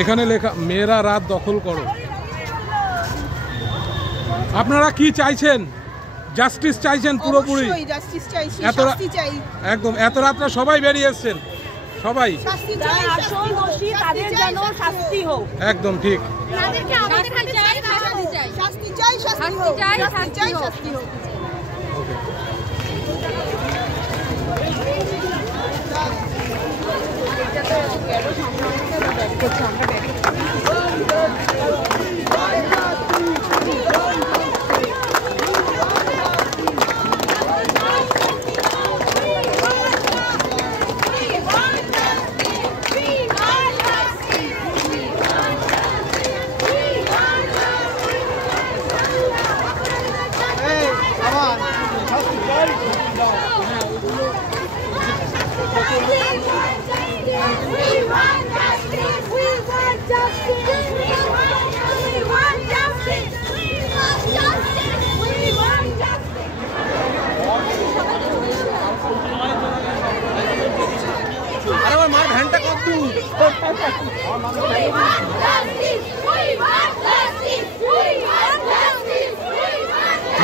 এখানে লেখা মেয়েরা রাত দখল করো। আপনারা কি চাইছেন? জাস্টিস চাইছেন পুরোপুরি? জাস্টিস চাইছি, এত শাস্তি চাই। একদম এত রাত্রে সবাই বেরিয়ে এসেছেন, সবাই শাস্তি চাই, আসল দোষী তাদের যেন শাস্তি হোক। একদম ঠিক। তাদেরকে আমাদের হাতে চাই, শাস্তি চাই, শাস্তি চাই, শাস্তি হোক, শাস্তি চাই, শাস্তি হোক।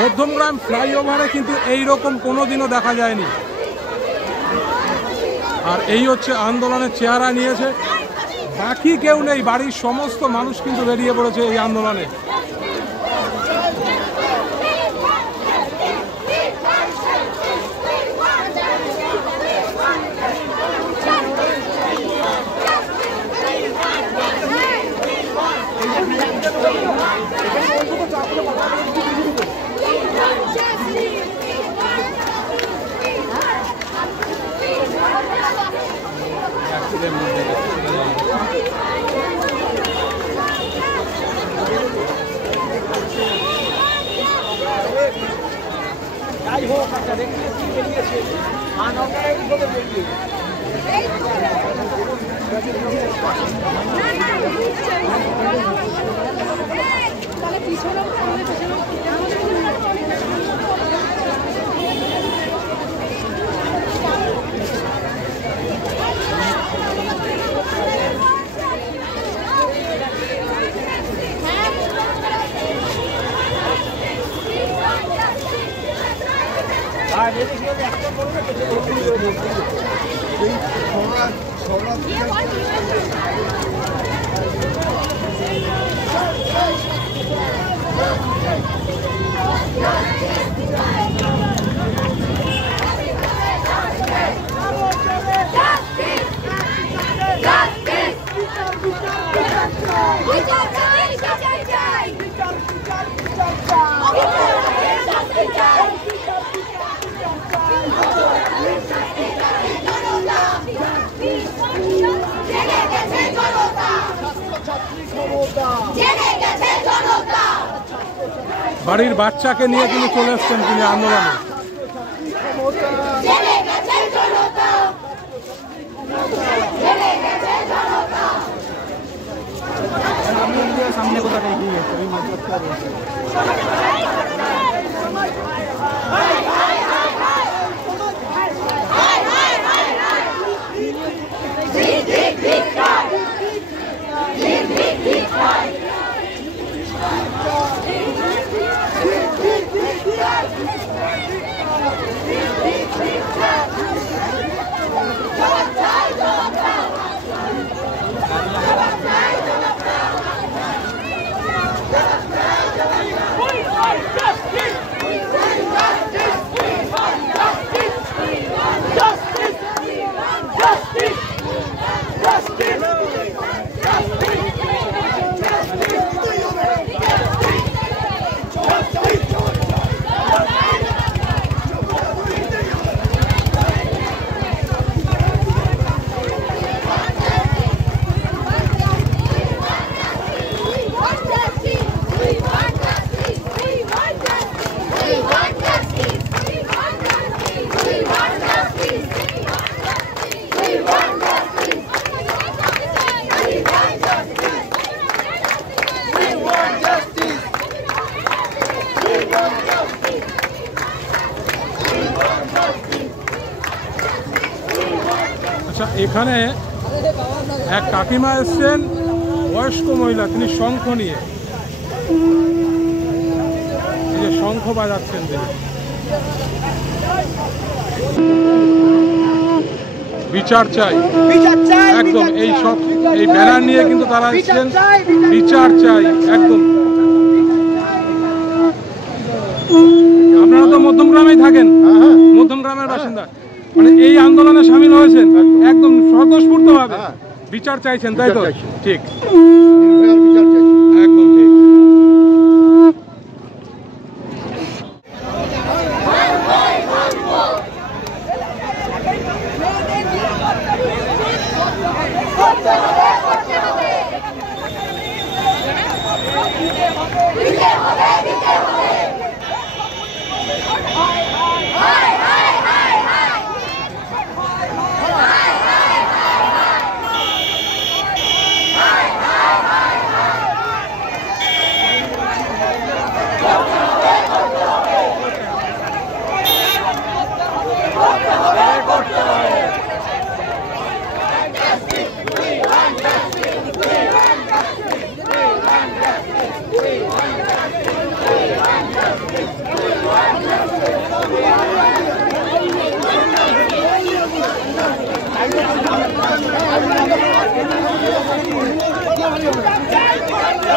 মধ্যমগ্রাম ফ্লাইওভারে কিন্তু এইরকম কোনোদিনও দেখা যায়নি। আর এই হচ্ছে আন্দোলনের চেহারা নিয়েছে, বাকি কেউ নেই, বাড়ির সমস্ত মানুষ কিন্তু বেরিয়ে পড়েছে এই আন্দোলনে। যাই হোক একটা দেখলে কি বেরিয়েছে মানবতার এইভাবে বেরিয়ে তাহলে পিছনে আর এদিকে একটা করবে তো বাড়ির বাচ্চাকে নিয়ে তিনি চলে এসছেন তিনি আন্দোলনে। সামনে কোথায় গিয়ে আচ্ছা, এখানে এক কাকিমা এসছেন, বয়স্ক মহিলা, তিনি শঙ্খ নিয়ে, এই যে শঙ্খ বাজাচ্ছেন তিনি। বিচার চাই, একদম এই সব এই ব্যানার নিয়ে কিন্তু তারা এসেছেন, বিচার চাই একদম। আপনারা তো মধ্যমগ্রামেই থাকেন, মধ্যমগ্রামের বাসিন্দা, মানে এই আন্দোলনে সামিল হয়েছেন একদম স্বতঃস্ফূর্ত ভাবে, বিচার চাইছেন, তাই তো? ঠিক, একদম ঠিক।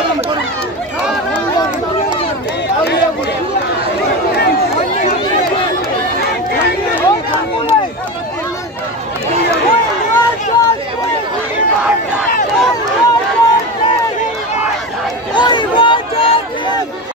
Come on.